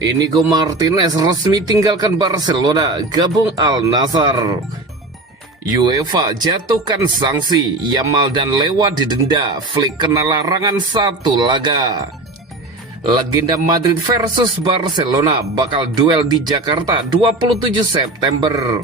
Inigo Martinez resmi tinggalkan Barcelona, gabung Al Nassr. UEFA jatuhkan sanksi, Yamal dan Lewa didenda, Flick kena larangan 1 laga. Legenda Madrid versus Barcelona bakal duel di Jakarta 27 September.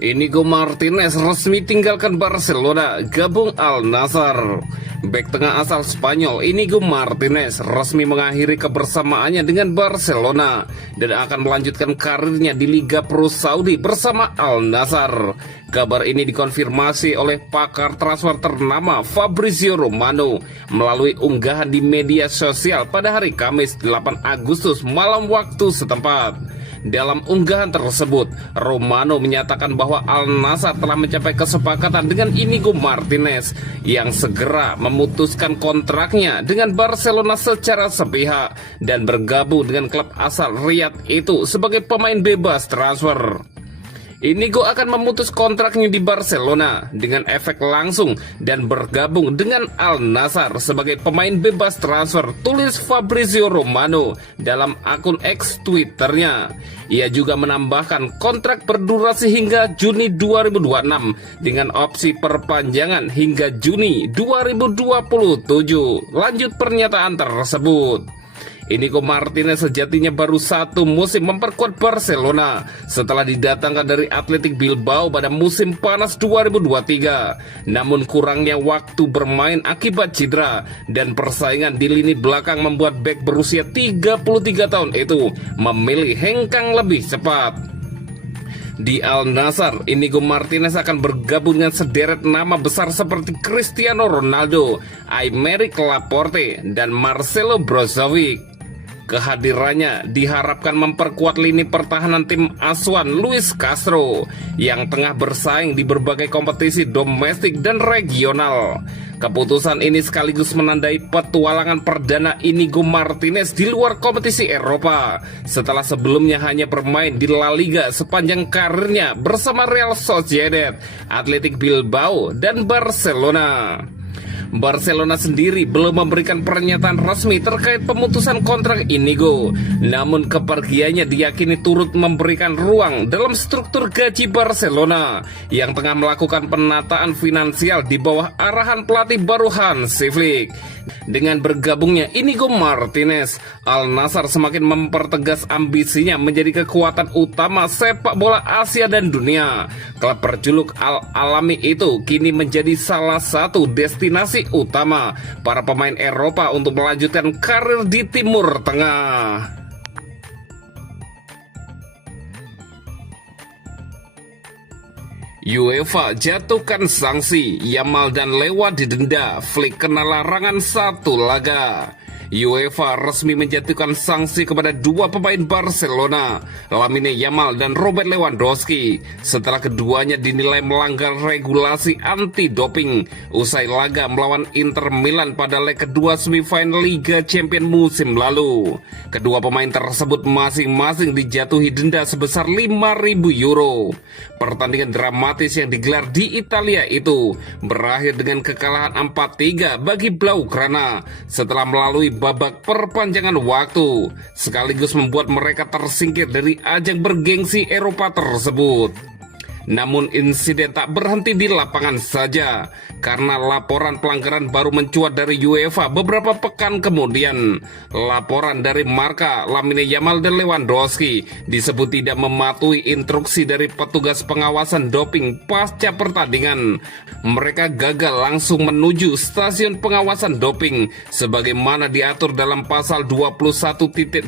Inigo Martinez resmi tinggalkan Barcelona, gabung Al Nassr. Bek tengah asal Spanyol Inigo Martinez resmi mengakhiri kebersamaannya dengan Barcelona dan akan melanjutkan karirnya di Liga Pro Saudi bersama Al Nassr. Kabar ini dikonfirmasi oleh pakar transfer ternama Fabrizio Romano melalui unggahan di media sosial pada hari Kamis 8 Agustus malam waktu setempat. Dalam unggahan tersebut, Romano menyatakan bahwa Al Nassr telah mencapai kesepakatan dengan Inigo Martinez yang segera memutuskan kontraknya dengan Barcelona secara sepihak dan bergabung dengan klub asal Riyadh itu sebagai pemain bebas transfer. Inigo akan memutus kontraknya di Barcelona dengan efek langsung dan bergabung dengan Al Nassr sebagai pemain bebas transfer, tulis Fabrizio Romano dalam akun X Twitternya. Ia juga menambahkan kontrak berdurasi hingga Juni 2026 dengan opsi perpanjangan hingga Juni 2027. Lanjut pernyataan tersebut. Inigo Martinez sejatinya baru 1 musim memperkuat Barcelona setelah didatangkan dari Athletic Bilbao pada musim panas 2023. Namun kurangnya waktu bermain akibat cedera dan persaingan di lini belakang membuat bek berusia 33 tahun itu memilih hengkang lebih cepat. Di Al Nassr, Inigo Martinez akan bergabung dengan sederet nama besar seperti Cristiano Ronaldo, Aymeric Laporte, dan Marcelo Brozovic. Kehadirannya diharapkan memperkuat lini pertahanan tim asuhan Luis Castro yang tengah bersaing di berbagai kompetisi domestik dan regional. Keputusan ini sekaligus menandai petualangan perdana Inigo Martinez di luar kompetisi Eropa setelah sebelumnya hanya bermain di La Liga sepanjang karirnya bersama Real Sociedad, Athletic Bilbao, dan Barcelona. Barcelona sendiri belum memberikan pernyataan resmi terkait pemutusan kontrak Inigo. Namun kepergiannya diyakini turut memberikan ruang dalam struktur gaji Barcelona yang tengah melakukan penataan finansial di bawah arahan pelatih baru Hansi Flick. Dengan bergabungnya Inigo Martinez, Al Nassr semakin mempertegas ambisinya menjadi kekuatan utama sepak bola Asia dan dunia. Klub berjuluk Al-Alami itu kini menjadi salah satu destinasi utama para pemain Eropa untuk melanjutkan karir di Timur Tengah. UEFA jatuhkan sanksi, Yamal dan Lewa didenda, Flick kena larangan 1 laga. UEFA resmi menjatuhkan sanksi kepada 2 pemain Barcelona, Lamine Yamal dan Robert Lewandowski, setelah keduanya dinilai melanggar regulasi anti-doping usai laga melawan Inter Milan pada leg kedua semifinal Liga Champions musim lalu. Kedua pemain tersebut masing-masing dijatuhi denda sebesar 5.000 euro. Pertandingan dramatis yang digelar di Italia itu berakhir dengan kekalahan 4-3 bagi Blaugrana setelah melalui babak perpanjangan waktu, sekaligus membuat mereka tersingkir dari ajang bergengsi Eropa tersebut. Namun insiden tak berhenti di lapangan saja, karena laporan pelanggaran baru mencuat dari UEFA beberapa pekan kemudian. Laporan dari Marca, Lamine Yamal dan Lewandowski disebut tidak mematuhi instruksi dari petugas pengawasan doping pasca pertandingan. Mereka gagal langsung menuju stasiun pengawasan doping sebagaimana diatur dalam pasal 21.8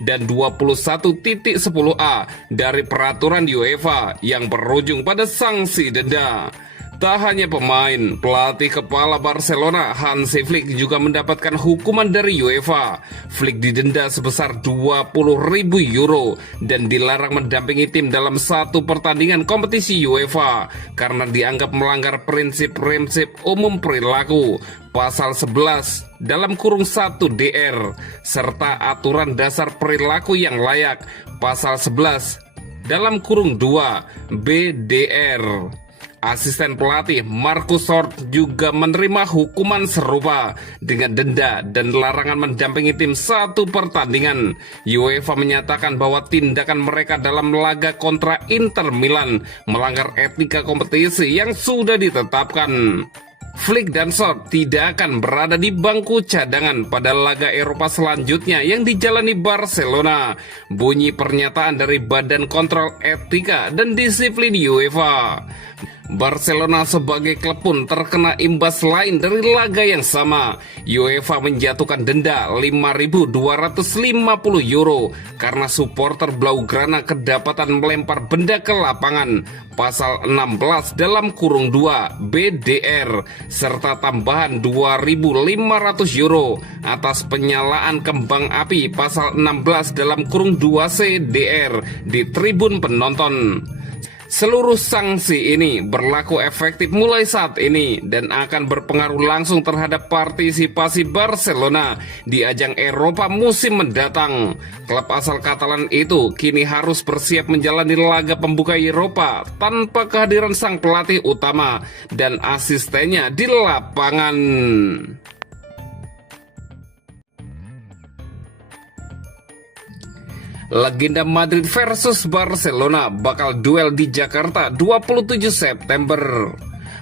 dan 21.10a dari peraturan UEFA yang berujung pada sanksi denda. Tak hanya pemain, pelatih kepala Barcelona Hansi Flick juga mendapatkan hukuman dari UEFA. Flick didenda sebesar 20.000 euro dan dilarang mendampingi tim dalam 1 pertandingan kompetisi UEFA karena dianggap melanggar prinsip-prinsip umum perilaku, pasal 11 dalam kurung 1 DR, serta aturan dasar perilaku yang layak, pasal 11 dalam kurung 2 BDR. Asisten pelatih Marcus Hort juga menerima hukuman serupa dengan denda dan larangan mendampingi tim satu pertandingan. UEFA menyatakan bahwa tindakan mereka dalam laga kontra Inter Milan melanggar etika kompetisi yang sudah ditetapkan. Flick dan Hort tidak akan berada di bangku cadangan pada laga Eropa selanjutnya yang dijalani Barcelona. Bunyi pernyataan dari Badan Kontrol Etika dan Disiplin UEFA. Barcelona sebagai klub pun terkena imbas lain dari laga yang sama. UEFA menjatuhkan denda 5.250 euro karena supporter Blaugrana kedapatan melempar benda ke lapangan, pasal 16 dalam kurung 2 BDR, serta tambahan 2.500 euro atas penyalaan kembang api, pasal 16 dalam kurung 2 CDR di tribun penonton. Seluruh sanksi ini berlaku efektif mulai saat ini dan akan berpengaruh langsung terhadap partisipasi Barcelona di ajang Eropa musim mendatang. Klub asal Katalan itu kini harus bersiap menjalani laga pembuka Eropa tanpa kehadiran sang pelatih utama dan asistennya di lapangan. Legenda Madrid versus Barcelona bakal duel di Jakarta 27 September.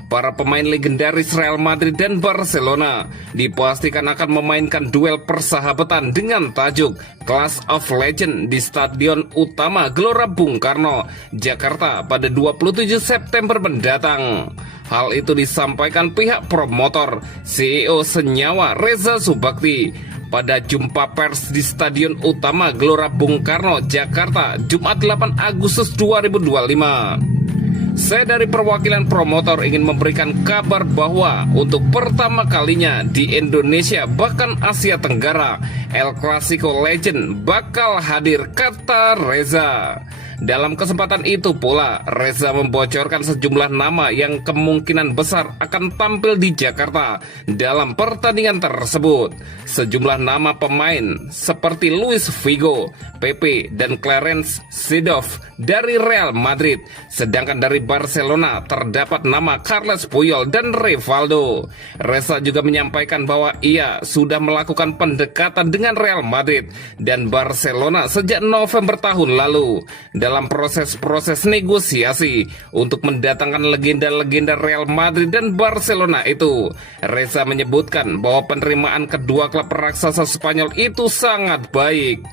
Para pemain legendaris Real Madrid dan Barcelona dipastikan akan memainkan duel persahabatan dengan tajuk Clash of Legends di Stadion Utama Gelora Bung Karno, Jakarta pada 27 September mendatang. Hal itu disampaikan pihak promotor, CEO Senyawa Reza Subakti pada jumpa pers di Stadion Utama Gelora Bung Karno, Jakarta, Jumat 8 Agustus 2025. Saya dari perwakilan promotor ingin memberikan kabar bahwa untuk pertama kalinya di Indonesia bahkan Asia Tenggara, El Clasico Legend bakal hadir, kata Reza. Dalam kesempatan itu pula, Reza membocorkan sejumlah nama yang kemungkinan besar akan tampil di Jakarta dalam pertandingan tersebut. Sejumlah nama pemain seperti Luis Figo, Pepe, dan Clarence Seedorf dari Real Madrid. Sedangkan dari Barcelona terdapat nama Carles Puyol dan Rivaldo. Reza juga menyampaikan bahwa ia sudah melakukan pendekatan dengan Real Madrid dan Barcelona sejak November tahun lalu dalam proses-proses negosiasi untuk mendatangkan legenda-legenda Real Madrid dan Barcelona itu. Reza menyebutkan bahwa penerimaan kedua klub raksasa Spanyol itu sangat baik.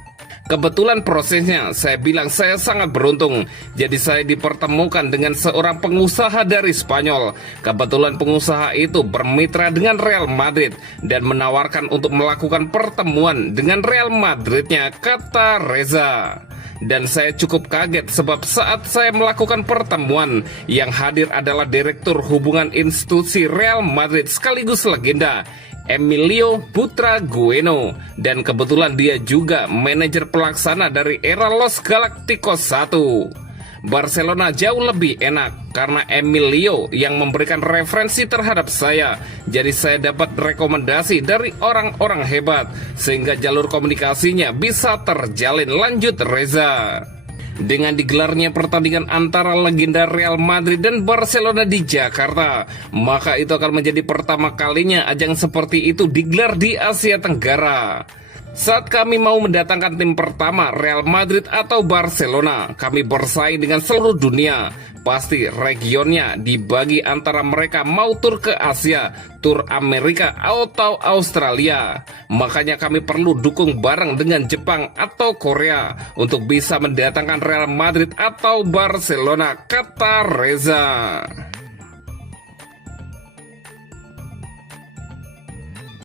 Kebetulan prosesnya, saya bilang saya sangat beruntung. Jadi saya dipertemukan dengan seorang pengusaha dari Spanyol. Kebetulan pengusaha itu bermitra dengan Real Madrid dan menawarkan untuk melakukan pertemuan dengan Real Madridnya, kata Reza. Dan saya cukup kaget sebab saat saya melakukan pertemuan, yang hadir adalah Direktur Hubungan Institusi Real Madrid sekaligus legenda, Emilio Butragueno, dan kebetulan dia juga manajer pelaksana dari era Los Galacticos 1. Barcelona jauh lebih enak karena Emilio yang memberikan referensi terhadap saya. Jadi saya dapat rekomendasi dari orang-orang hebat sehingga jalur komunikasinya bisa terjalin, lanjut Reza. Dengan digelarnya pertandingan antara legenda Real Madrid dan Barcelona di Jakarta, maka itu akan menjadi pertama kalinya ajang seperti itu digelar di Asia Tenggara. Saat kami mau mendatangkan tim pertama Real Madrid atau Barcelona, kami bersaing dengan seluruh dunia. Pasti regionnya dibagi antara mereka mau tur ke Asia, tur Amerika atau Australia. Makanya kami perlu dukung bareng dengan Jepang atau Korea untuk bisa mendatangkan Real Madrid atau Barcelona, kata Reza.